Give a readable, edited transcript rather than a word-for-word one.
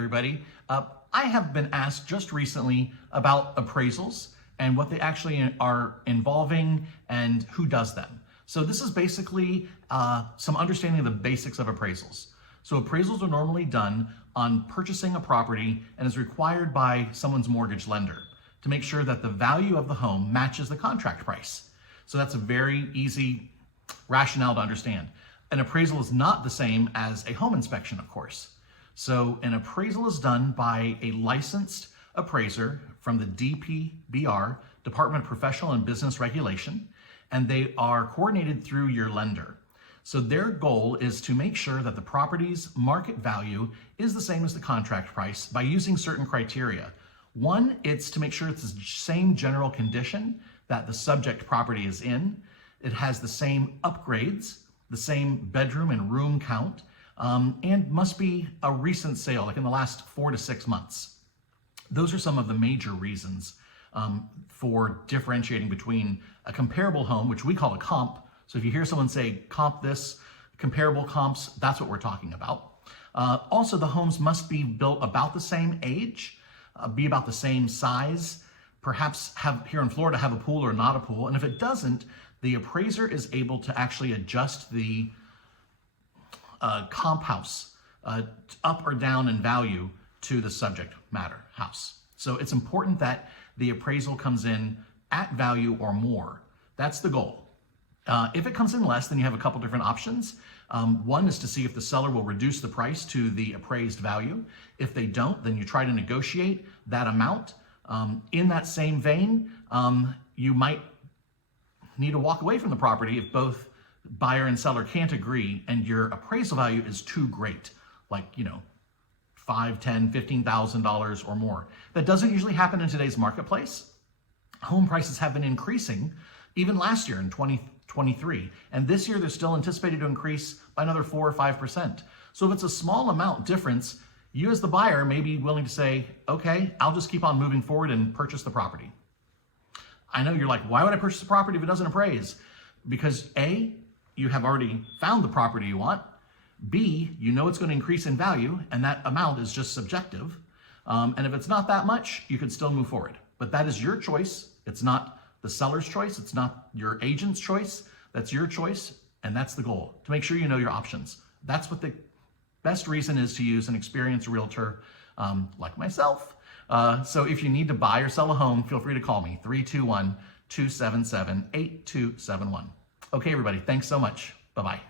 everybody. I have been asked just recently about appraisals and what they actually are involving and who does them. So this is basically some understanding of the basics of appraisals. So appraisals are normally done on purchasing a property and is required by someone's mortgage lender to make sure that the value of the home matches the contract price. So that's a very easy rationale to understand. An appraisal is not the same as a home inspection, of course. So an appraisal is done by a licensed appraiser from the DPBR, Department of Professional and Business Regulation, and they are coordinated through your lender. So their goal is to make sure that the property's market value is the same as the contract price by using certain criteria. One, it's to make sure it's the same general condition that the subject property is in. It has the same upgrades, the same bedroom and room count, and must be a recent sale, like in the last 4 to 6 months. Those are some of the major reasons for differentiating between a comparable home, which we call a comp. So if you hear someone say comp this, comparable comps, that's what we're talking about. Also, the homes must be built about the same age, be about the same size, perhaps have here in Florida have a pool or not a pool. And if it doesn't, the appraiser is able to actually adjust the comp house up or down in value to the subject matter house. So it's important that the appraisal comes in at value or more. That's the goal. If it comes in less, then you have a couple different options. One is to see if the seller will reduce the price to the appraised value. If they don't, then you try to negotiate that amount. In that same vein, you might need to walk away from the property if both buyer and seller can't agree and your appraisal value is too great, like, you know, $5,000, $10,000, $15,000 or more. That doesn't usually happen in today's marketplace. Home prices have been increasing even last year in 2023. And this year they're still anticipated to increase by another 4 or 5%. So if it's a small amount difference, you as the buyer may be willing to say, okay, I'll just keep on moving forward and purchase the property. I know you're like, why would I purchase a property if it doesn't appraise? Because A, you have already found the property you want. B, you know it's going to increase in value, and that amount is just subjective. And if it's not that much, you could still move forward. But that is your choice. It's not the seller's choice. It's not your agent's choice. That's your choice, and that's the goal, to make sure you know your options. That's what the best reason is to use an experienced realtor like myself. So if you need to buy or sell a home, feel free to call me, 321-277-8271. Okay, everybody, thanks so much. Bye-bye.